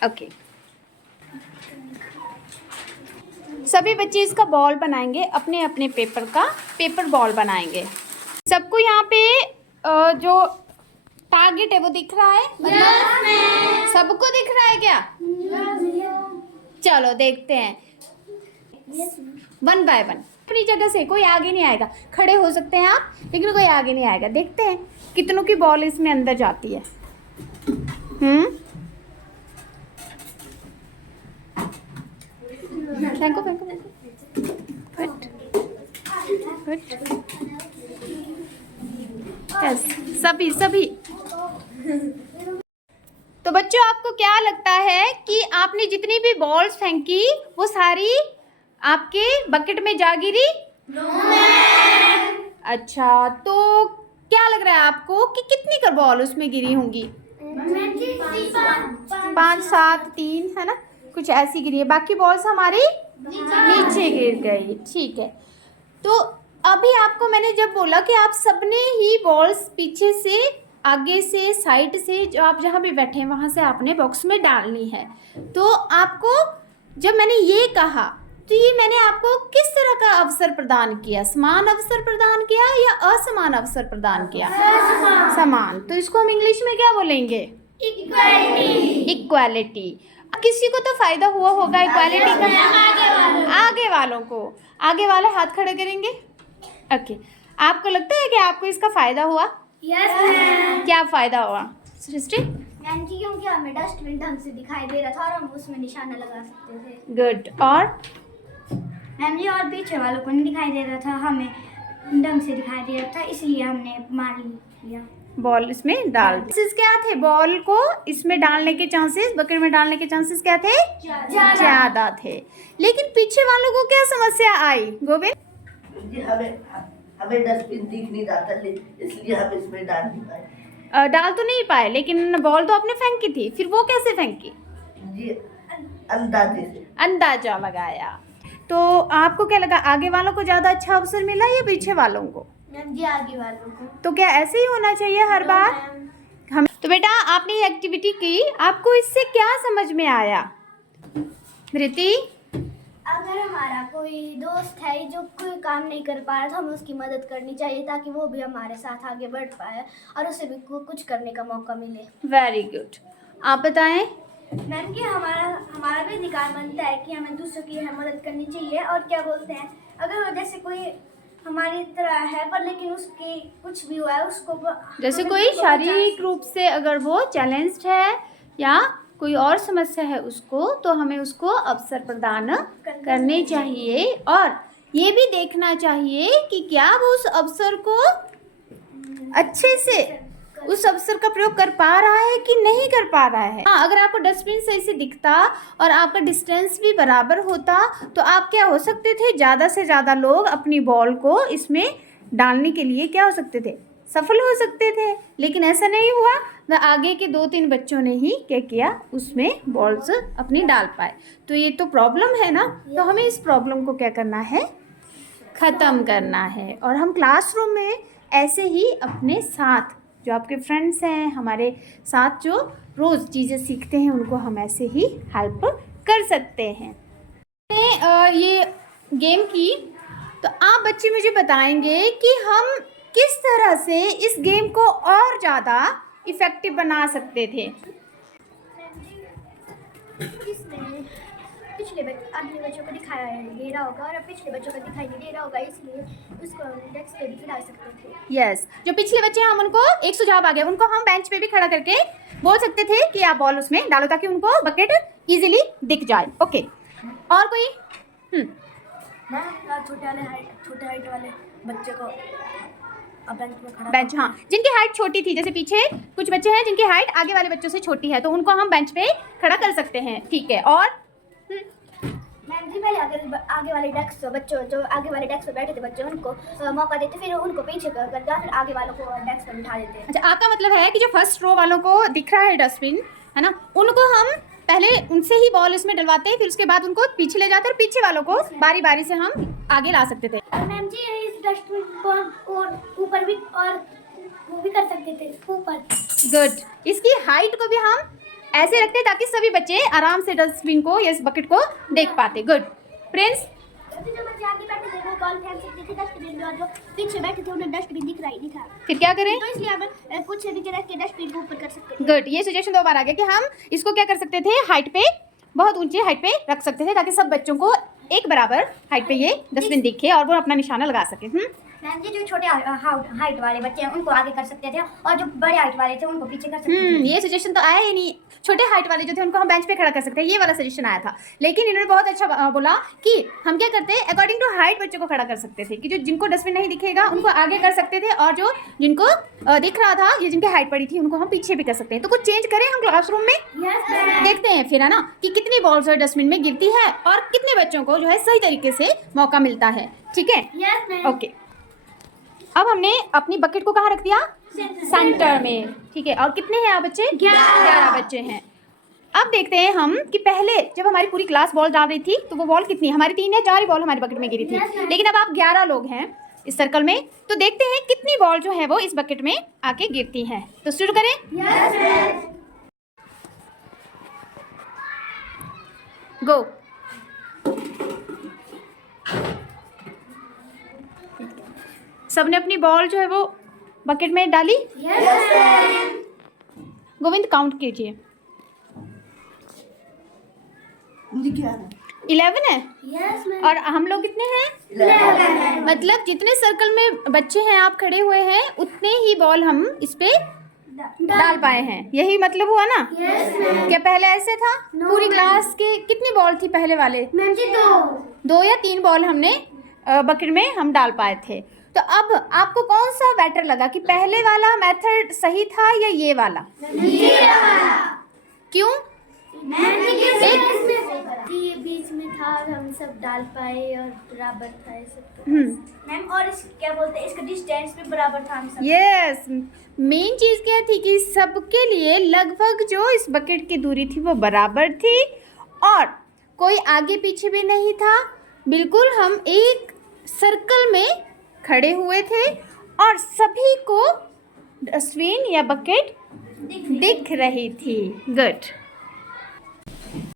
Okay, सभी बच्चे इसका बॉल बनाएंगे, अपने अपने पेपर का पेपर बॉल बनाएंगे। सबको यहाँ पे जो टारगेट है वो दिख रहा है? yes, सबको दिख रहा है क्या? yes, चलो देखते हैं। वन बाय वन अपनी जगह से, कोई आगे नहीं आएगा। खड़े हो सकते हैं आप, लेकिन कोई आगे नहीं आएगा। देखते हैं कितनों की बॉल इसमें अंदर जाती है। फेंको फेंको यस, सभी सभी। तो बच्चों, आपको क्या लगता है कि आपने जितनी भी बॉल्स फेंकी वो सारी आपके बकेट में जा गिरी? अच्छा, तो क्या लग रहा है आपको कि कितनी कर बॉल उसमें गिरी होंगी? 5, 7, 3 है ना, कुछ ऐसी गिरी है। बाकी बॉल्स हमारी नीचे गिर गई। ठीक है, तो अभी आपको मैंने जब बोला कि आप सबने ही बॉल्स पीछे से, आगे से, साइड से, जो आप जहाँ भी बैठे हैं वहाँ से आपने बॉक्स में डालनी है। तो आपको जब मैंने ये कहा तो ये मैंने आपको किस तरह का अवसर प्रदान किया? समान अवसर प्रदान किया या असमान अवसर प्रदान किया? समान। तो इसको हम इंग्लिश में क्या बोलेंगे? इक्वालिटी। किसी को तो फायदा हुआ होगा इक्वालिटी का? आगे वालों को। आगे वाले हाथ खड़े करेंगे। ओके, आपको लगता है कि आपको इसका फायदा हुआ? यस। क्या फायदा हुआ सृष्टि? मैम जी, क्योंकि हमें डस्टबिन ढंग से दिखाई दे रहा था और हम उसमें निशाना लगा सकते थे। गुड। और मैम जी, और पीछे वालों को नहीं दिखाई दे रहा था, हमें ढंग से दिखाई दे रहा था, इसलिए हमने मार लिया। बॉल इसमें डाल चांसेस क्या थे? बॉल को इसमें डालने के चांसेस, बकेट में डालने के चांसेस क्या थे? ज्यादा थे। लेकिन पीछे वालों को क्या समस्या आई गोविंद? हमें डस्टबिन दिख नहीं रहा था, इसलिए हम इसमें डाल नहीं पाए। डाल तो नहीं पाए, लेकिन बॉल तो आपने फेंकी थी। फिर वो कैसे फेंकी? जी, अंदाजे से। अंदाजा लगाया। तो आपको क्या लगा, आगे वालों को ज्यादा अच्छा अवसर मिला या पीछे वालों को? मैम जी, आगे वालों को। तो क्या ऐसे ही होना चाहिए हर बार? हम तो बेटा, आपने ये एक्टिविटी की, आपको इससे क्या समझ में आया? धृति, अगर हमारा कोई दोस्त है जो कोई काम नहीं कर पा रहा तो हमें उसकी मदद करनी चाहिए, ताकि वो भी हमारे साथ आगे बढ़ पाए और उसे भी कुछ करने का मौका मिले। Very good. आप बताएं। मैम जी, हमारा भी अधिकार बनता है कि हमें दूसरों की मदद करनी चाहिए। और क्या बोलते हैं, अगर जैसे कोई हमारी तरह है पर लेकिन उसकी कुछ भी हुआ है, उसको जैसे कोई शारीरिक रूप से अगर वो चैलेंज्ड है या कोई और समस्या है उसको, तो हमें उसको अवसर प्रदान करने चाहिए। और ये भी देखना चाहिए कि क्या वो उस अवसर को अच्छे से, उस अवसर का प्रयोग कर पा रहा है कि नहीं कर पा रहा है। हाँ, अगर आपको डस्टबिन सही से दिखता और आपका डिस्टेंस भी बराबर होता तो आप क्या हो सकते थे? ज़्यादा से ज़्यादा लोग अपनी बॉल को इसमें डालने के लिए क्या हो सकते थे? सफल हो सकते थे। लेकिन ऐसा नहीं हुआ। वह आगे के 2-3 बच्चों ने ही क्या किया, उसमें बॉल्स अपनी डाल पाए। तो ये तो प्रॉब्लम है ना। तो हमें इस प्रॉब्लम को क्या करना है? ख़त्म करना है। और हम क्लासरूम में ऐसे ही अपने साथ जो आपके फ्रेंड्स हैं, हमारे साथ जो रोज़ चीज़ें सीखते हैं, उनको हम ऐसे ही हेल्प कर सकते हैं। ये गेम की, तो आप बच्चे मुझे बताएंगे कि हम किस तरह से इस गेम को और ज़्यादा इफ़ेक्टिव बना सकते थे। इसमें अगले बच्चों को दिखाया दे रहा होगा और पिछले बच्चों को दिखाई नहीं दे रहा होगा, इसलिए उसको डेस्क पे भी खिला सकते थे। यस, जो पिछले बच्चे हैं हम उनको एक सुझाव आ गया, उनको हम बेंच पे भी खड़ा करके बोल सकते थे कि आप बॉल उसमें डालो ताकि उनको बकेट इजीली दिख जाए। ओके, और कोई? छोटे हाइट वाले बच्चे को बेंच में खड़ा, बेंच, हाँ, जिनकी हाइट छोटी थी, जैसे पीछे कुछ बच्चे हैं जिनकी हाइट आगे वाले बच्चों से छोटी है, तो उनको हम बेंच पे खड़ा कर सकते हैं। ठीक है, और मैम जी, पहले आगे वाले डेस्क बच्चों, जो आगे वाले डेस्क पे बैठे थे बच्चे, उनको मौका देते, फिर उनको पीछे कर फिर आगे वालों को डेस्क पर बिठा देते। अच्छा, आपका मतलब है कि जो फर्स्ट रो वालों को दिख रहा है डस्टबिन, है ना, उनको हम पहले उनसे ही बॉल इसमें डलवाते, फिर उसके बाद उनको पीछे ले जाते और पीछे वालों को बारी बारी से हम आगे ला सकते थे। और मैम जी, इस डस्टबिन को और ऊपर भी और वो भी कर सकते थे, ऊपर। गुड। इसकी हाइट को भी हम ऐसे रखते हैं ताकि सभी बच्चे आराम से डस्टबिन को या इस बकेट को देख पाते। Good Prince. अभी जो बच्चे आगे बैठे थे वो बॉल फेंक सकते थे डस्टबिन में, और जो पीछे बैठे थे उन्हें डस्टबिन दिख रहा ही नहीं था, फिर क्या करें? तो इसलिए हम कुछ नीचे रख के डस्टबिन को ऊपर कर सकते थे। गुड, ये सजेशन 2 बार आ गया कि हम इसको क्या कर सकते थे, हाइट पे, बहुत ऊंची हाइट पे रख सकते थे ताकि सब बच्चों को एक बराबर हाइट पे ये डस्टबिन दिखे और वो अपना निशाना लगा सके। मैम जी, जो छोटे हाइट वाले बच्चे हैं उनको आगे कर सकते थे, और जो बड़े हाइट वाले थे उनको पीछे कर सकते थे। ये सजेशन तो आया ही नहीं। छोटे हाइट वाले जो थे उनको हम बेंच पे खड़ा कर सकते हैं, ये वाला सजेशन आया था। लेकिन इन्होंने बहुत अच्छा बोला कि हम क्या करते हैं, अकॉर्डिंग टू हाइट बच्चों को खड़ा कर सकते थे कि जो जिनको डस्टबिन नहीं दिखेगा उनको आगे कर सकते थे, और जो जिनको दिख रहा था या जिनकी हाइट बड़ी थी उनको हम पीछे भी कर सकते हैं। तो कुछ चेंज करें हम क्लासरूम में? देखते हैं फिर, है ना, कि कितनी बॉल्स जो है डस्टबिन में गिरती है और कितने बच्चों को जो है सही तरीके से मौका मिलता है। ठीक है, ओके। अब हमने अपनी बकेट को कहाँ रख दिया? सेंटर में। ठीक है, और कितने हैं आप बच्चे? 11 बच्चे हैं। अब देखते हैं हम कि पहले जब हमारी पूरी क्लास बॉल डाल रही थी तो वो बॉल कितनी, हमारी 3 या 4 ही बॉल हमारी बकेट में गिरी थी। लेकिन अब आप 11 लोग हैं इस सर्कल में, तो देखते हैं कितनी बॉल जो है वो इस बकेट में आके गिरती हैं। तो शुरू करें। गो। सबने अपनी बॉल जो है वो बकेट में डाली? गोविंद काउंट कीजिए। 11 है। और हम लोग कितने हैं? 11। मतलब जितने सर्कल में बच्चे हैं आप खड़े हुए हैं उतने ही बॉल हम इस पे डाल पाए हैं, यही मतलब हुआ ना? क्या पहले ऐसे था? पूरी क्लास के कितनी बॉल थी पहले वाले? मैम जी 2 या 3 बॉल हमने बकेट में हम डाल पाए थे। तो अब आपको कौन सा बेटर लगा कि पहले वाला मेथड सही था या ये वाला? क्यों? बीच में था और हम सब डाल पाए और बराबर था ये सब। मैम और इस क्या बोलते हैं, इसका डिस्टेंस भी बराबर था हम सब। यस, मेन चीज़ क्या थी कि सबके लिए लगभग जो इस बकेट की दूरी थी वो बराबर थी और कोई आगे पीछे भी नहीं था। बिल्कुल हम एक सर्कल में खड़े हुए थे और सभी को डस्टबिन या बकेट दिख रही थी। गुड।